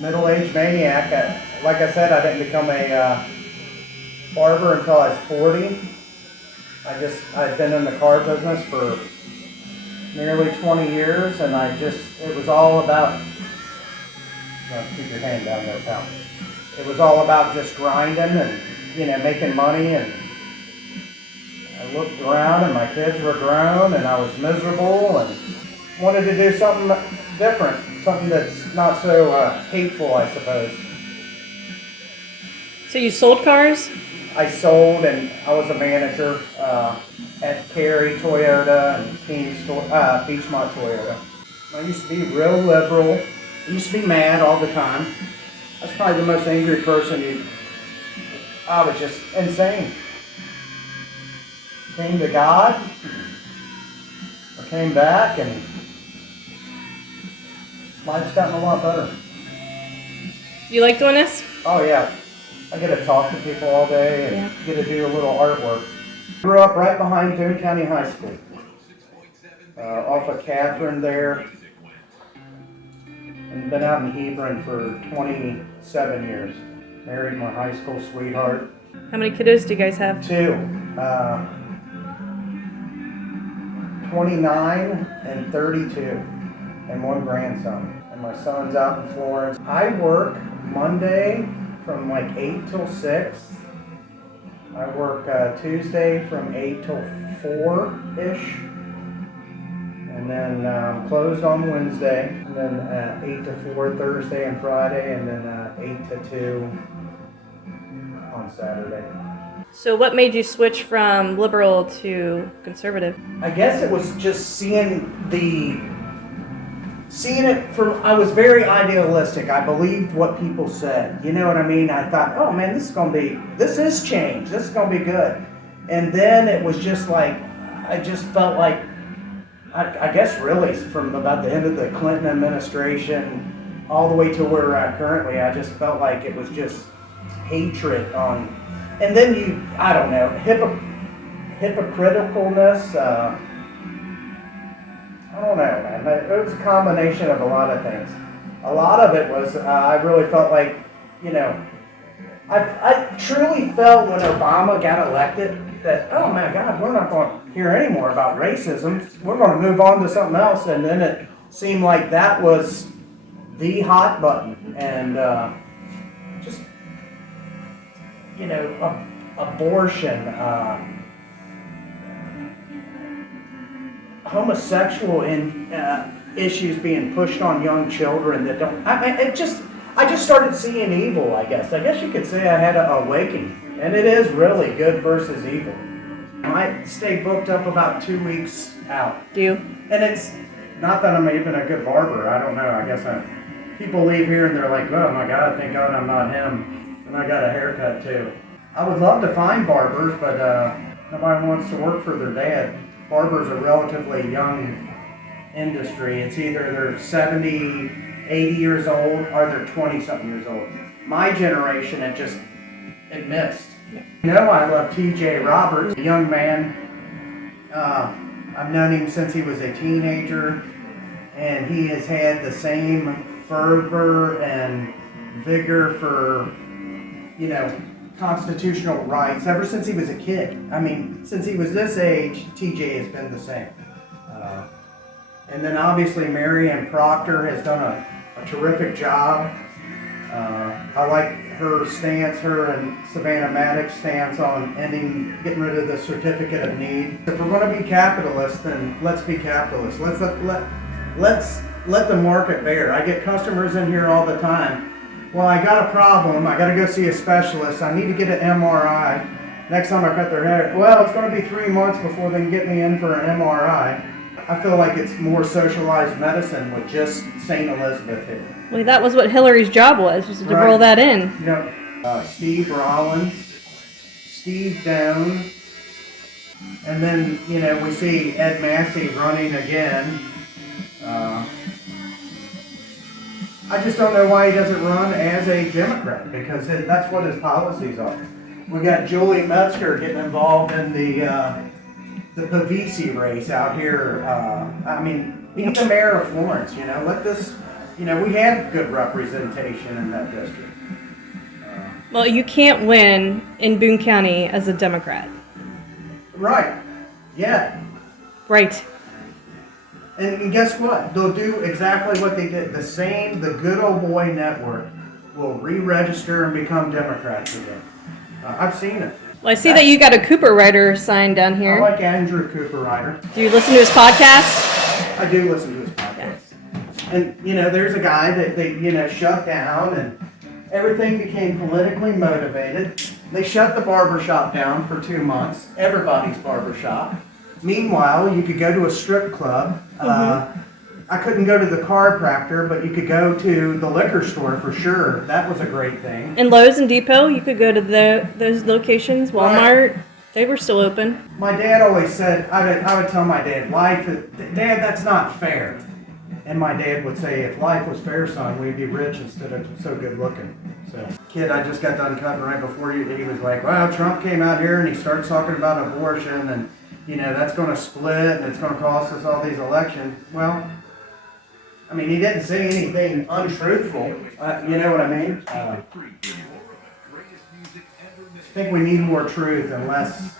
middle-aged maniac. Like I said, I didn't become a barber until I was 40. I'd been in the car business for nearly 20 years, and it was all about, keep your hand down there, pal. It was all about just grinding and, making money, and I looked around and my kids were grown and I was miserable and wanted to do something different, something that's not so hateful, I suppose. So you sold cars? I sold, and I was a manager at Cary Toyota and Beachmont Toyota. I used to be real liberal. I used to be mad all the time. I was probably the most angry person. I was just insane. Came to God. I came back, and life's gotten a lot better. You like doing this? Oh yeah. I get to talk to people all day and get to do a little artwork. Grew up right behind Boone County High School, off of Catherine there, and been out in Hebron for 27 years. Married my high school sweetheart. How many kiddos do you guys have? 2, 29 and 32, and 1 grandson. And my son's out in Florence. I work Monday from like 8 till 6. I work Tuesday from 8 till 4-ish. And then closed on Wednesday. And then 8 to 4 Thursday and Friday. And then 8 to 2 on Saturday. So what made you switch from liberal to conservative? I guess it was just seeing it from, I was very idealistic. I believed what people said. You know what I mean? I thought, oh man, this is change. This is going to be good. And then it was just like, I just felt like, I guess really from about the end of the Clinton administration all the way to where we're at currently, I just felt like it was just hatred on, and then I don't know, hypocriticalness, I don't know, man. It was a combination of a lot of things. A lot of it was, I really felt like, I truly felt when Obama got elected that, oh my God, we're not going to hear any more about racism. We're going to move on to something else. And then it seemed like that was the hot button. And just, abortion, homosexual issues being pushed on young children that don't. I just started seeing evil. I guess you could say I had an awakening, and it is really good versus evil. I stay booked up about 2 weeks out. Do you? And it's not that I'm even a good barber. I don't know. I guess people leave here and they're like, oh my God, thank God I'm not him, and I got a haircut too. I would love to find barbers, but nobody wants to work for their dad. Barbers are a relatively young industry. It's either they're 70, 80 years old or they're 20-something years old. My generation, it missed. I love T.J. Roberts, a young man. I've known him since he was a teenager, and he has had the same fervor and vigor for, constitutional rights ever since he was a kid. I mean, since he was this age, TJ has been the same. And then obviously Marianne Proctor has done a terrific job. I like her stance, her and Savannah Maddox's stance on getting rid of the certificate of need. If we're going to be capitalists, then let's be capitalists. Let's let the market bear. I get customers in here all the time. Well, I got a problem. I got to go see a specialist. I need to get an MRI. Next time I cut their hair, well, it's going to be 3 months before they can get me in for an MRI. I feel like it's more socialized medicine with just St. Elizabeth here. Well, that was what Hillary's job was to roll that in. Steve Rollins, Steve Doan, and then, we see Ed Massey running again. I just don't know why he doesn't run as a Democrat, because that's what his policies are. We got Julie Metzger getting involved in the Pavese race out here. Be the mayor of Florence. you know, we had good representation in that district. Well, you can't win in Boone County as a Democrat. Right. Yeah. Right. And guess what? They'll do exactly what they did. The Good Old Boy Network will re-register and become Democrats again. I've seen it. Well, I see that you got a Cooper Rider sign down I here. like Andrew Cooper Ryder. Do you listen to his podcast? I do listen to his podcast. And, you know, there's a guy that they, you know, shut down and everything became politically motivated. They shut the barbershop down for 2 months, everybody's barbershop. Meanwhile, you could go to a strip club. I couldn't go to the chiropractor, but you could go to the liquor store for sure. That was a great thing. And Lowe's and Depot, you could go to those locations. Walmart, they were still open. My dad always said, I would tell my dad, Dad, that's not fair. And my dad would say, if life was fair, son, we'd be rich instead of so good looking. So, kid, I just got done cutting right before you. He was like, well, Trump came out here and he starts talking about abortion and, you know, that's going to split and it's going to cost us all these elections. Well, I mean, he didn't say anything untruthful. You know what I mean? I think we need more truth and less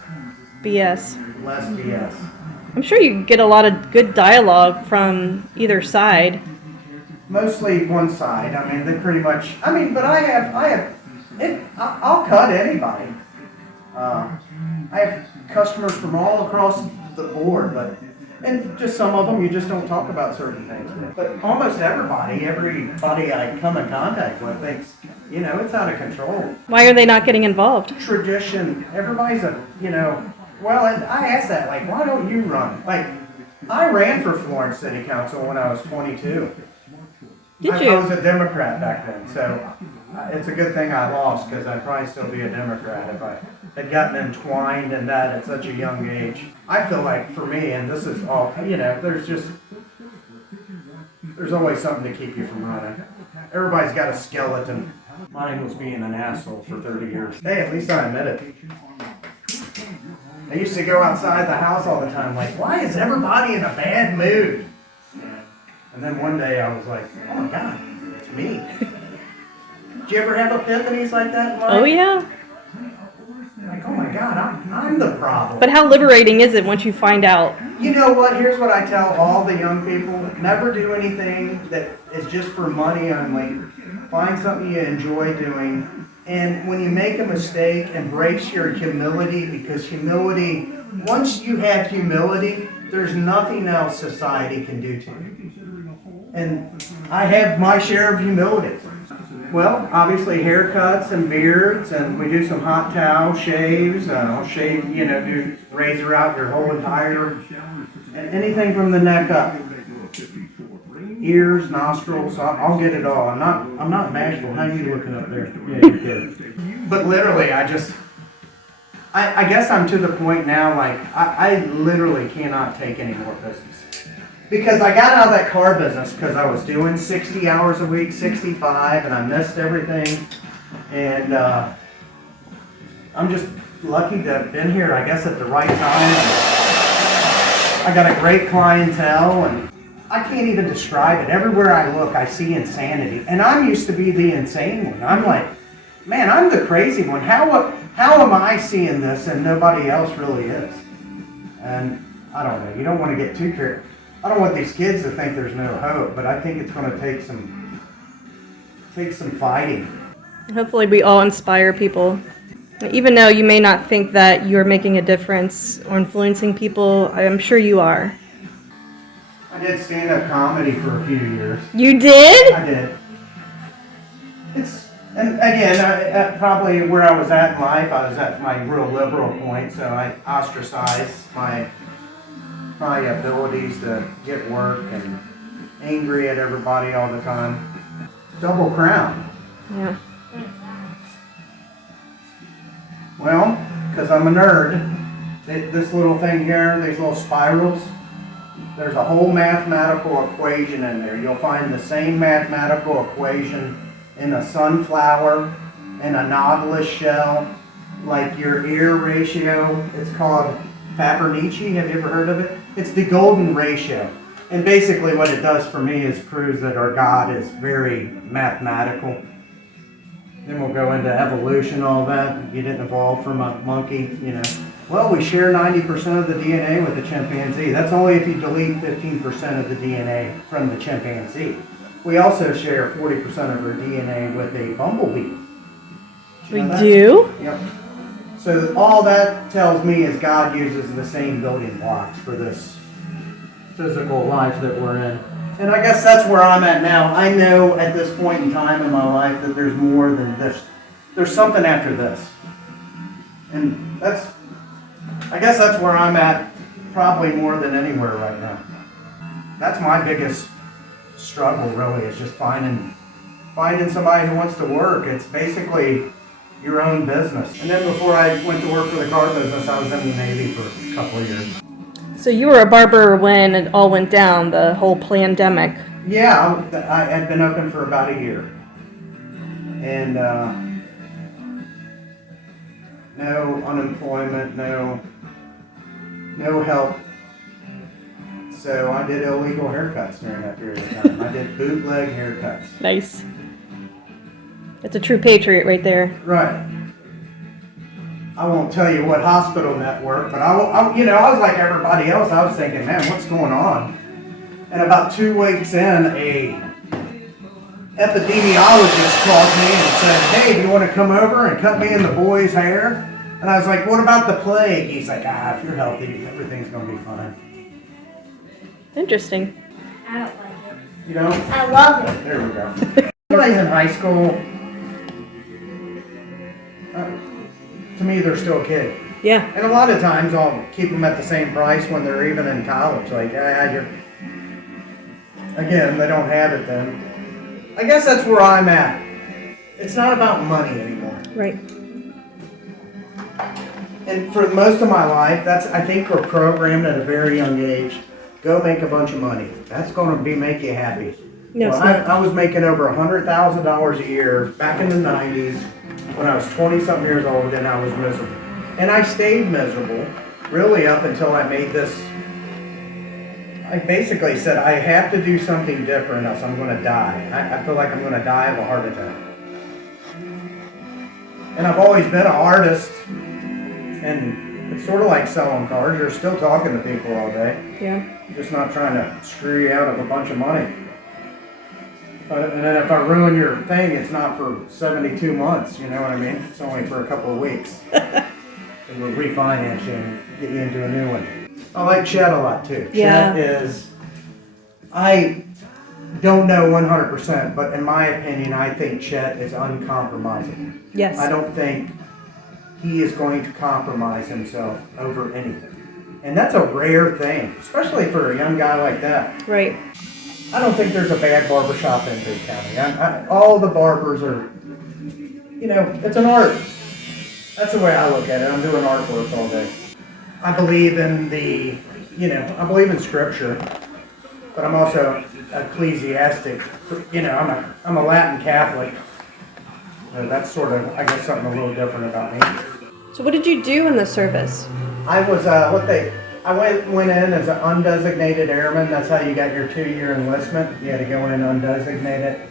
BS. BS. I'm sure you get a lot of good dialogue from either side. Mostly one side. I mean, they pretty much. I mean, but I'll cut anybody. I have customers from all across the board, and just some of them you just don't talk about certain things with. But almost everybody I come in contact with thinks, you know, it's out of control. Why are they not getting involved? Tradition. Everybody's well, and I asked that, like, why don't you run? Like, I ran for Florence City Council when I was 22. Did you? I was a Democrat back then, so it's a good thing I lost because I'd probably still be a Democrat if I had gotten entwined in that at such a young age. I feel like for me, and this is all, you know, there's always something to keep you from running. Everybody's got a skeleton. Mine was being an asshole for 30 years. Hey, at least I admit it. I used to go outside the house all the time, like, why is everybody in a bad mood? And then one day I was like, oh my God, it's me. Did you ever have epiphanies like that in life? Oh, yeah. Like, oh my God, I'm the problem. But how liberating is it once you find out? You know what? Here's what I tell all the young people. Never do anything that is just for money only. Find something you enjoy doing. And when you make a mistake, embrace your humility, because humility, once you have humility, there's nothing else society can do to you. And I have my share of humility. Well, obviously haircuts and beards, and we do some hot towel shaves. I'll shave, you know, do razor out your whole entire, and anything from the neck up. Ears, nostrils, I'll get it all. I'm not bashful. How are you looking up there? Yeah, you're good. But literally, I guess I'm to the point now, like, I literally cannot take any more business. Because I got out of that car business because I was doing 60 hours a week, 65, and I missed everything. And I'm just lucky to have been here, I guess, at the right time. I got a great clientele, and I can't even describe it. Everywhere I look, I see insanity. And I'm used to be the insane one. I'm like, man, I'm the crazy one. How am I seeing this and nobody else really is? And I don't know. You don't want to get too careful. I don't want these kids to think there's no hope, but I think it's going to take some fighting. Hopefully we all inspire people. Even though you may not think that you're making a difference or influencing people, I'm sure you are. I did stand-up comedy for a few years. You did? I did. And again, probably where I was at in life, I was at my real liberal point, so I ostracized my abilities to get work and angry at everybody all the time. Double crown. Yeah. Well, because I'm a nerd, this little thing here, these little spirals, there's a whole mathematical equation in there. You'll find the same mathematical equation in a sunflower, in a nautilus shell, like your ear ratio. It's called Fibonacci. Have you ever heard of it? It's the golden ratio. And basically what it does for me is proves that our God is very mathematical. Then we'll go into evolution, all that. You didn't evolve from a monkey, you know. Well, we share 90% of the DNA with the chimpanzee. That's only if you delete 15% of the DNA from the chimpanzee. We also share 40% of our DNA with a bumblebee. We do? Yep. So all that tells me is God uses the same building blocks for this physical life that we're in. And I guess that's where I'm at now. I know at this point in time in my life that there's more than this. There's something after this. And I guess that's where I'm at probably more than anywhere right now. That's my biggest struggle really, is just finding somebody who wants to work. It's basically your own business. And then before I went to work for the car business, I was in the Navy for a couple of years. So you were a barber when it all went down, the whole Plandemic. Yeah, I had been open for about a year. And no unemployment, no help. So I did illegal haircuts during that period of time. I did bootleg haircuts. Nice. It's a true patriot right there. Right. I won't tell you what hospital network, but I was like everybody else. I was thinking, man, what's going on? And about 2 weeks in, a epidemiologist called me and said, hey, do you want to come over and cut me and the boys' hair? And I was like, what about the plague? He's like, if you're healthy, everything's going to be fine. Interesting. I don't like it. You know? I love it. There we go. When I was in high school, to me, they're still a kid. Yeah. And a lot of times I'll keep them at the same price when they're even in college. Like, again, they don't have it then. I guess that's where I'm at. It's not about money anymore. Right. And for most of my life, I think we're programmed at a very young age. Go make a bunch of money. That's going to make you happy. No, well, I was making over $100,000 a year back in the 90s when I was 20-something years old, and I was miserable. And I stayed miserable really up until I made this. I basically said, I have to do something different else I'm going to die. I feel like I'm going to die of a heart attack. And I've always been an artist, and it's sort of like selling cars. You're still talking to people all day. Yeah. You're just not trying to screw you out of a bunch of money. And then if I ruin your thing, it's not for 72 months, you know what I mean? It's only for a couple of weeks. And we'll refinance you and get you into a new one. I like Chet a lot too. Yeah. Chet is, I don't know 100%, but in my opinion, I think Chet is uncompromisable. Yes. I don't think he is going to compromise himself over anything. And that's a rare thing, especially for a young guy like that. Right. I don't think there's a bad barbershop in Boone County. All the barbers are, it's an art. That's the way I look at it. I'm doing artwork all day. I believe in I believe in scripture, but I'm also ecclesiastic. I'm a Latin Catholic. That's sort of, I guess, something a little different about me. So what did you do in the service? I was I went in as an undesignated airman. That's how you got your 2-year enlistment. You had to go in undesignated.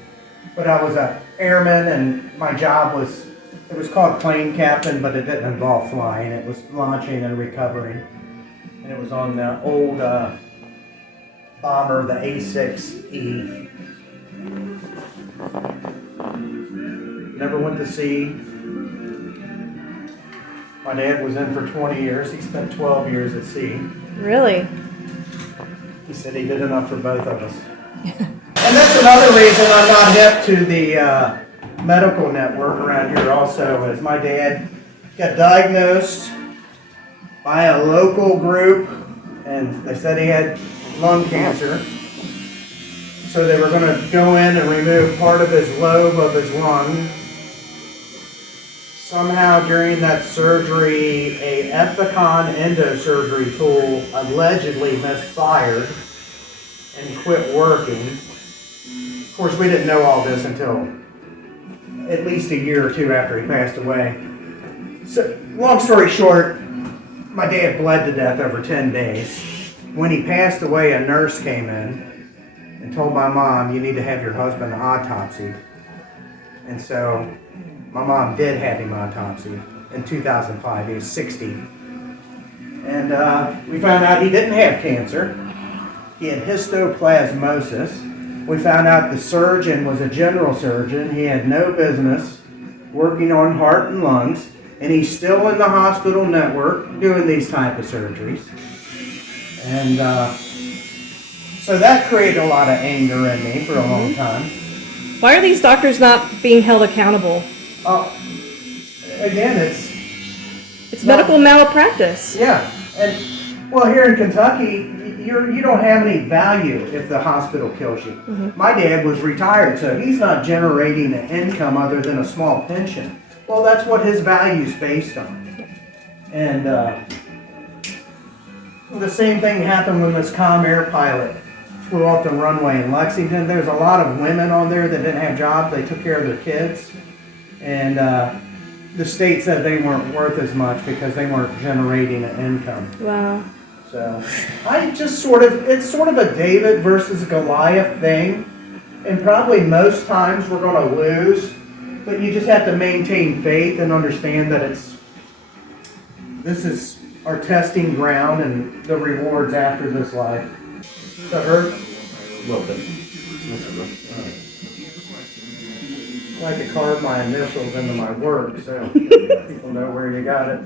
But I was an airman, and my job was, it was called plane captain, but it didn't involve flying. It was launching and recovering. And it was on the old bomber, the A6E. Never went to sea. My dad was in for 20 years. He spent 12 years at sea. Really? He said he did enough for both of us. And that's another reason I'm not hip to the medical network around here also, is my dad got diagnosed by a local group, and they said he had lung cancer. So they were going to go in and remove part of his lobe of his lung. Somehow during that surgery, a Ethicon endosurgery tool allegedly misfired and quit working. Of course, we didn't know all this until at least a year or two after he passed away. So, long story short, my dad bled to death over 10 days. when he passed away, a nurse came in and told my mom, you need to have your husband autopsied. And so my mom did have him autopsied in 2005. He was 60. And we found out he didn't have cancer. He had histoplasmosis. We found out the surgeon was a general surgeon. He had no business working on heart and lungs. And he's still in the hospital network doing these type of surgeries. And so that created a lot of anger in me for a long time. Why are these doctors not being held accountable? Again, it's medical malpractice. Yeah, and well, here in Kentucky, you don't have any value if the hospital kills you. My dad was retired, so he's not generating an income other than a small pension. Well, that's what his value's based on. And the same thing happened when this Comair pilot flew off the runway in Lexington. There's a lot of women on there that didn't have jobs. They took care of their kids. And the state said they weren't worth as much because they weren't generating an income. Wow. So it's sort of a David versus Goliath thing. And probably most times we're going to lose. But you just have to maintain faith and understand that this is our testing ground and the rewards after this life. Does that hurt? A little bit. I like to carve my initials into my work so people know where you got it.